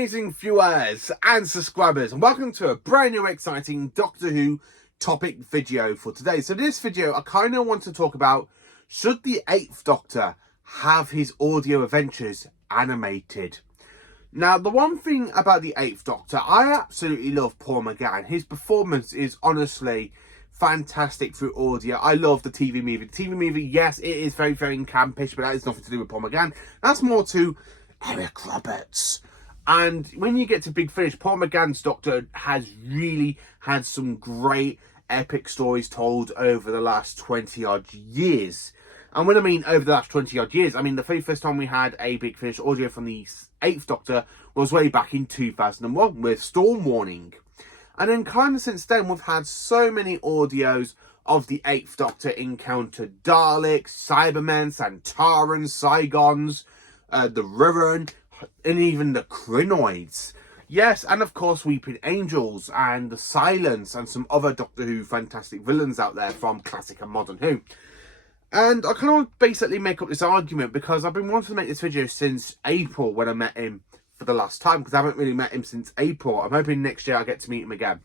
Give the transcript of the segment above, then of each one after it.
amazing viewers and subscribers, and welcome to a brand new exciting Doctor Who topic video for today. So this video, I kind of want to talk about, should the 8th Doctor have his audio adventures animated? Now, the one thing about the 8th Doctor, I absolutely love Paul McGann. His performance is honestly fantastic through audio. I love the TV movie. The TV movie, yes, it is very, very campish, but that has nothing to do with Paul McGann. That's more to Eric Roberts. And when you get to Big Finish, Paul McGann's Doctor has really had some great epic stories told over the last 20 odd years. And when I mean over the last 20 odd years, I mean the very first time we had a Big Finish audio from the 8th Doctor was way back in 2001 with Storm Warning. And then kind of since then, we've had so many audios of the 8th Doctor encounter Daleks, Cybermen, Santarans, Saigons, the Riven, and even the Krynoids. Yes, and of course Weeping Angels and the Silence and some other Doctor Who fantastic villains out there from classic and modern Who. And I kind of basically make up this argument because I've been wanting to make this video since April when I met him for the last time, because I haven't really met him since April. I'm hoping next year I get to meet him again,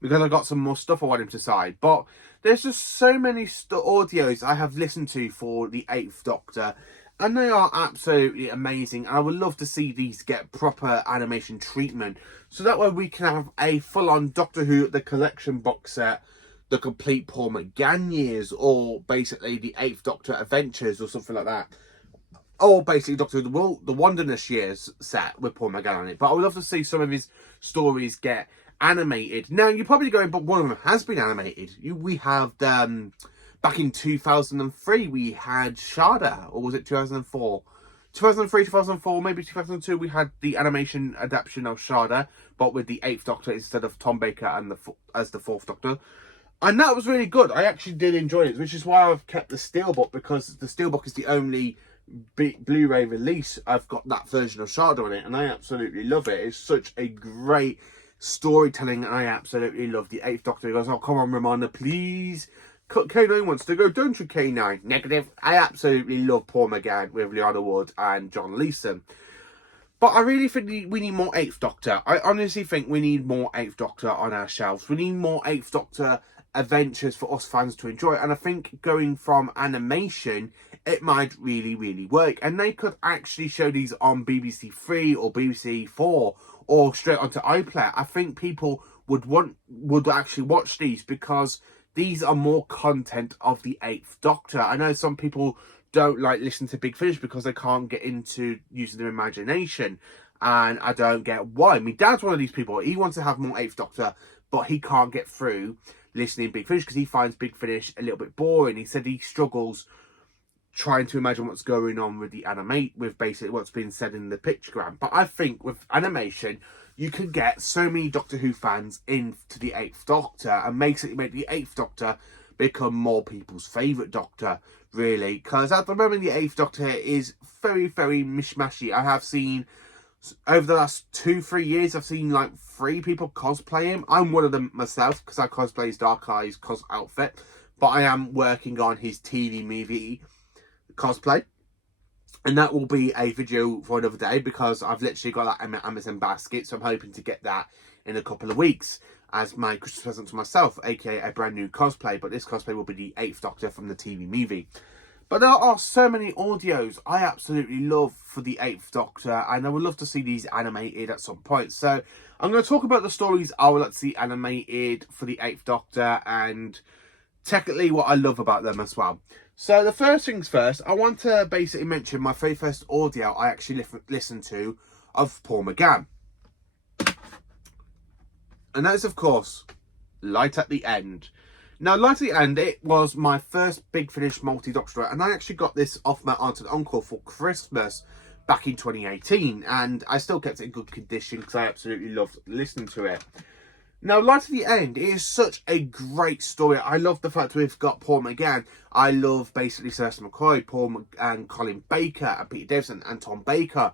because I got some more stuff I want him to sign. But there's just so many audios I have listened to for the 8th Doctor, and they are absolutely amazing. And I would love to see these get proper animation treatment, so that way we can have a full-on Doctor Who The Collection box set, the complete Paul McGann years, or basically the 8th Doctor Adventures or something like that. Or basically Doctor Who the Wilderness years set with Paul McGann on it. But I would love to see some of his stories get animated. Now, you're probably going, but one of them has been animated. We have, back in 2003, we had Shada, or was it 2004? 2003, 2004, maybe 2002, we had the animation adaptation of Shada, but with the 8th Doctor instead of Tom Baker and as the 4th Doctor. And that was really good. I actually did enjoy it, which is why I've kept the Steelbook, because the Steelbook is the only Blu-ray release I've got that version of Shada on it, and I absolutely love it. It's such a great storytelling, and I absolutely love the 8th Doctor. He goes, "Oh, come on, Romana, please. K9 wants to go, don't you, K9? Negative." I absolutely love Paul McGann with Liana Wood and John Leeson. But I really think we need more 8th Doctor. I honestly think we need more 8th Doctor on our shelves. We need more 8th Doctor adventures for us fans to enjoy. And I think going from animation, it might really, really work. And they could actually show these on BBC 3 or BBC 4 or straight onto iPlayer. I think people would actually watch these, because these are more content of the 8th Doctor. I know some people don't like listen to Big Finish because they can't get into using their imagination, and I don't get why. My dad's one of these people. He wants to have more 8th Doctor, but he can't get through listening to Big Finish because he finds Big Finish a little bit boring. He said he struggles trying to imagine what's going on with with basically what's being said in the pictogram. But I think with animation, you can get so many Doctor Who fans into the 8th Doctor and make the 8th Doctor become more people's favourite Doctor, really. Because at the moment, the 8th Doctor is very, very mishmashy. I have seen, over the last 2-3 years, I've seen like 3 people cosplay him. I'm one of them myself, because I cosplay his Dark Eyes outfit. But I am working on his TV movie cosplay, and that will be a video for another day, because I've literally got that in my Amazon basket, so I'm hoping to get that in a couple of weeks as my Christmas present to myself, aka a brand new cosplay. But this cosplay will be the 8th Doctor from the TV movie. But there are so many audios I absolutely love for the 8th Doctor, and I would love to see these animated at some point. So I'm going to talk about the stories I would like to see animated for the 8th Doctor, and technically what I love about them as well. So the first things first, I want to basically mention my very first audio I actually listened to of Paul McGann. And that is, of course, Light at the End. Now, Light at the End, it was my first Big Finish multi-doctorate, and I actually got this off my aunt and uncle for Christmas back in 2018, and I still kept it in good condition because I absolutely loved listening to it. Now, Light at the End is such a great story. I love the fact we've got Paul McGann. I love basically Sylvester McCoy, and Colin Baker, and Peter Davison, and Tom Baker.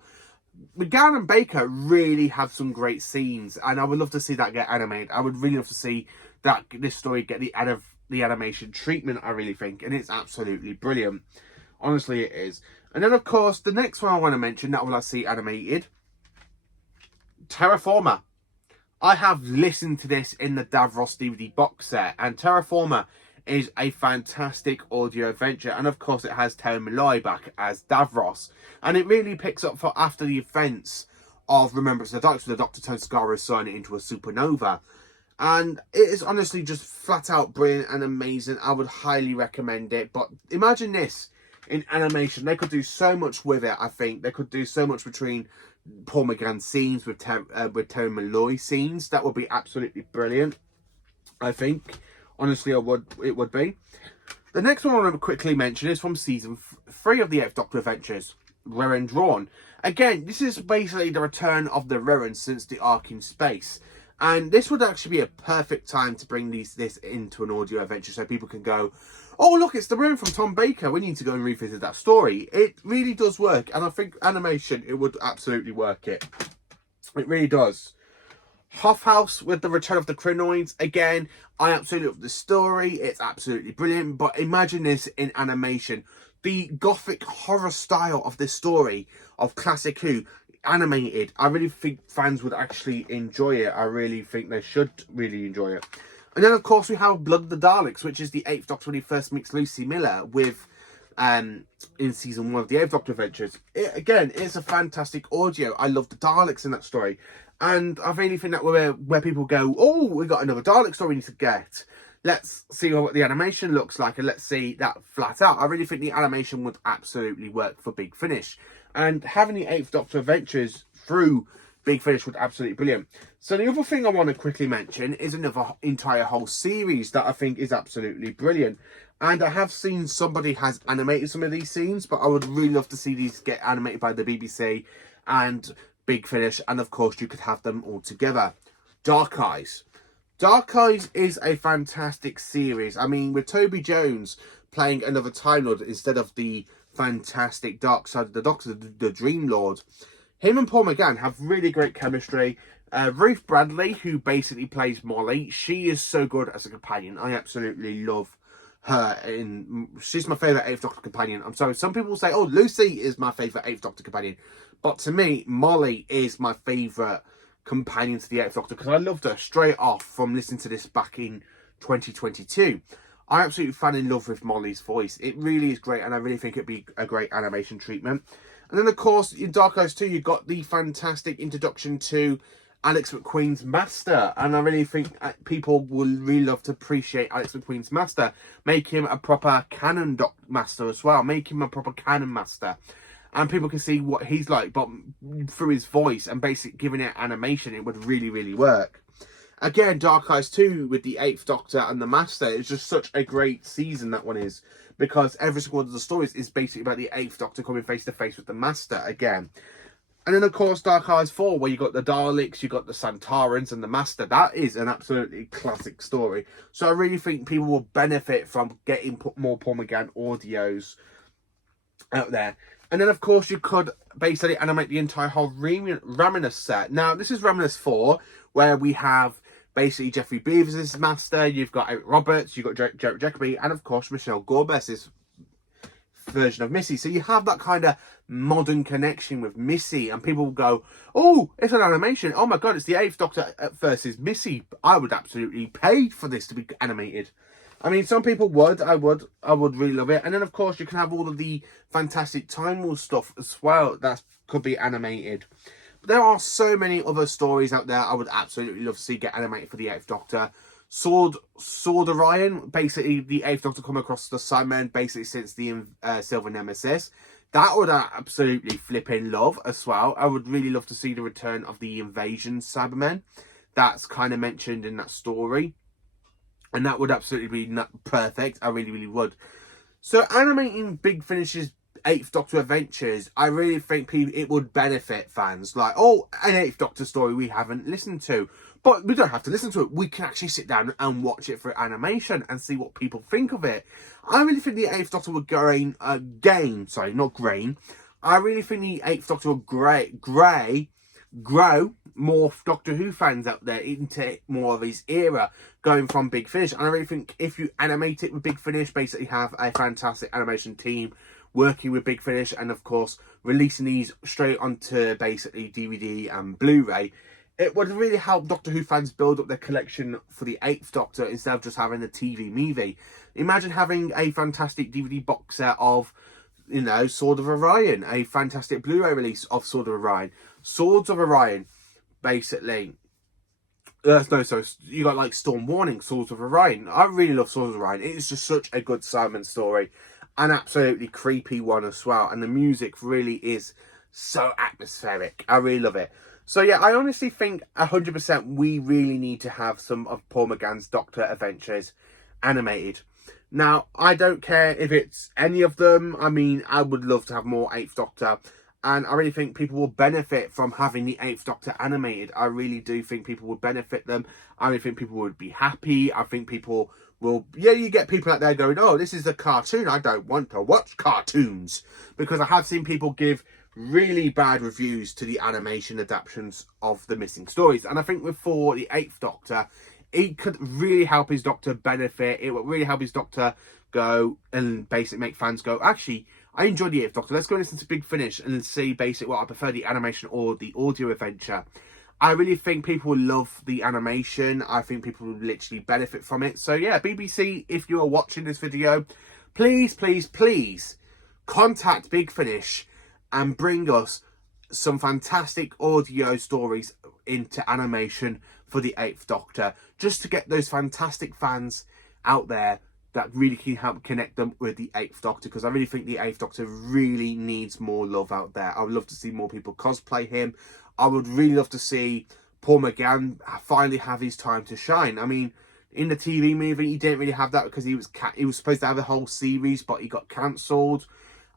McGann and Baker really have some great scenes, and I would love to see that get animated. I would really love to see this story get the animation treatment, I really think, and it's absolutely brilliant. Honestly, it is. And then, of course, the next one I want to mention that I will see animated Terraformer. I have listened to this in the Davros DVD box set, and Terraformer is a fantastic audio adventure, and of course it has Terry Malloy back as Davros, and it really picks up for after the events of Remembrance of the Dark, so the Doctor turns Scar's sun into a supernova, and it is honestly just flat out brilliant and amazing. I would highly recommend it. But imagine this in animation. They could do so much with it. I think they could do so much between Paul McGann scenes with Terry Malloy scenes. That would be absolutely brilliant. I think, honestly, it would be. The next one I want to quickly mention is from season 3 of the 8th Doctor Adventures, Reren Drawn. Again, this is basically the return of the Reren since the arc in space. And this would actually be a perfect time to bring this into an audio adventure, so people can go, oh, look, it's the Reren from Tom Baker. We need to go and revisit that story. It really does work. And I think animation, it would absolutely work it. It really does. Hoff House with the return of the Krynoids. Again, I absolutely love the story. It's absolutely brilliant. But imagine this in animation. The gothic horror style of this story of Classic Who animated, I really think fans would actually enjoy it. I really think they should really enjoy it. And then, of course, we have Blood of the Daleks, which is the 8th Doctor when he first meets Lucy Miller with in season 1 of the 8th Doctor Adventures. Again, it's a fantastic audio. I love the Daleks in that story. And I really think that where people go, oh, we got another Dalek story we need to get. Let's see what the animation looks like, and let's see that flat out. I really think the animation would absolutely work for Big Finish. And having the 8th Doctor Adventures through Big Finish would absolutely brilliant. So the other thing I want to quickly mention is another entire whole series that I think is absolutely brilliant. And I have seen somebody has animated some of these scenes, but I would really love to see these get animated by the BBC and Big Finish. And of course, you could have them all together. Dark Eyes. Dark Eyes is a fantastic series. I mean, with Toby Jones playing another Time Lord instead of the fantastic dark side of the Doctor, the Dream Lord. Him and Paul McGann have really great chemistry. Ruth Bradley, who basically plays Molly, she is so good as a companion. I absolutely love her. She's my favourite 8th Doctor companion. I'm sorry, some people will say, oh, Lucy is my favourite 8th Doctor companion. But to me, Molly is my favourite companion to the 8th Doctor, because I loved her straight off from listening to this back in 2022. I absolutely fell in love with Molly's voice. It really is great, and I really think it'd be a great animation treatment. And then, of course, in Dark Eyes 2, you've got the fantastic introduction to Alex McQueen's Master. And I really think people will really love to appreciate Alex McQueen's Master. Make him a proper canon Master as well. Make him a proper canon Master. And people can see what he's like, but through his voice and basically giving it animation, it would really, really work. Again, Dark Eyes 2 with the 8th Doctor and the Master is just such a great season, that one is. Because every single one of the stories is basically about the 8th Doctor coming face to face with the Master again. And then, of course, Dark Eyes 4, where you got the Daleks, you got the Santarans and the Master. That is an absolutely classic story. So I really think people will benefit from getting more Paul McGann audios out there. And then, of course, you could basically animate the entire whole Raminus set. Now, this is Raminus 4, where we have basically Jeffrey Beavers as Master, you've got Eric Roberts, you've got Jarrett Jacobi, and of course Michelle Gorbes' version of Missy. So you have that kind of modern connection with Missy, and people will go, oh, it's an animation. Oh my God, it's the 8th Doctor versus Missy. I would absolutely pay for this to be animated. I mean, some people would. I would really love it. And then, of course, you can have all of the fantastic Time War stuff as well that could be animated. There are so many other stories out there I would absolutely love to see get animated for the 8th Doctor. Sword Orion, basically the 8th Doctor come across the Cybermen basically since the Silver Nemesis. That would absolutely flipping love as well. I would really love to see the return of the Invasion Cybermen. That's kind of mentioned in that story. And that would absolutely be perfect. I really, really would. So animating Big Finish's 8th Doctor Adventures, I really think it would benefit fans. Like, oh, an 8th Doctor story we haven't listened to. But we don't have to listen to it. We can actually sit down and watch it for animation and see what people think of it. I really think the 8th Doctor would grow I really think the 8th Doctor would grow more Doctor Who fans out there into more of his era, going from Big Finish. And I really think if you animate it with Big Finish, basically have a fantastic animation team working with Big Finish, and of course releasing these straight onto basically DVD and Blu-ray, it would really help Doctor Who fans build up their collection for the 8th Doctor instead of just having a TV movie. Imagine having a fantastic DVD box set of, you know, Sword of Orion, a fantastic Blu-ray release of Sword of Orion. Swords of Orion, basically. No, so you got like Storm Warning, Swords of Orion. I really love Swords of Orion. It is just such a good Simon story. An absolutely creepy one as well. And the music really is so atmospheric. I really love it. So yeah, I honestly think 100% we really need to have some of Paul McGann's Doctor Adventures animated. Now, I don't care if it's any of them. I mean, I would love to have more 8th Doctor. And I really think people will benefit from having the 8th Doctor animated. I really do think people would benefit them. I really think people would be happy. I think people will... Yeah, you get people out there going, oh, this is a cartoon. I don't want to watch cartoons. Because I have seen people give really bad reviews to the animation adaptations of the missing stories. And I think for the 8th Doctor, it could really help his Doctor benefit. It would really help his Doctor go and basically make fans go, actually, I enjoyed the 8th Doctor. Let's go and listen to Big Finish and see basically what I prefer, the animation or the audio adventure. I really think people will love the animation. I think people will literally benefit from it. So yeah, BBC, if you are watching this video, please, please, please contact Big Finish and bring us some fantastic audio stories into animation for the 8th Doctor, just to get those fantastic fans out there that really can help connect them with the 8th Doctor, because I really think the 8th Doctor really needs more love out there. I would love to see more people cosplay him. I would really love to see Paul McGann finally have his time to shine. I mean, in the TV movie, he didn't really have that because he was supposed to have a whole series, but he got cancelled.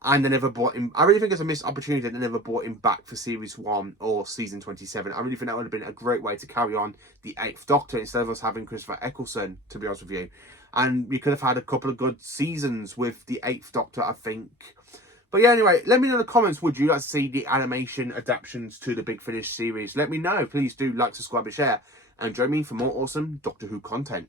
And they never brought him. I really think it's a missed opportunity that they never brought him back for Series 1 or Season 27. I really think that would have been a great way to carry on the 8th Doctor instead of us having Christopher Eccleston, to be honest with you. And we could have had a couple of good seasons with the 8th Doctor, I think. But yeah, anyway, let me know in the comments, would you like to see the animation adaptations to the Big Finish series? Let me know. Please do like, subscribe and share. And join me for more awesome Doctor Who content.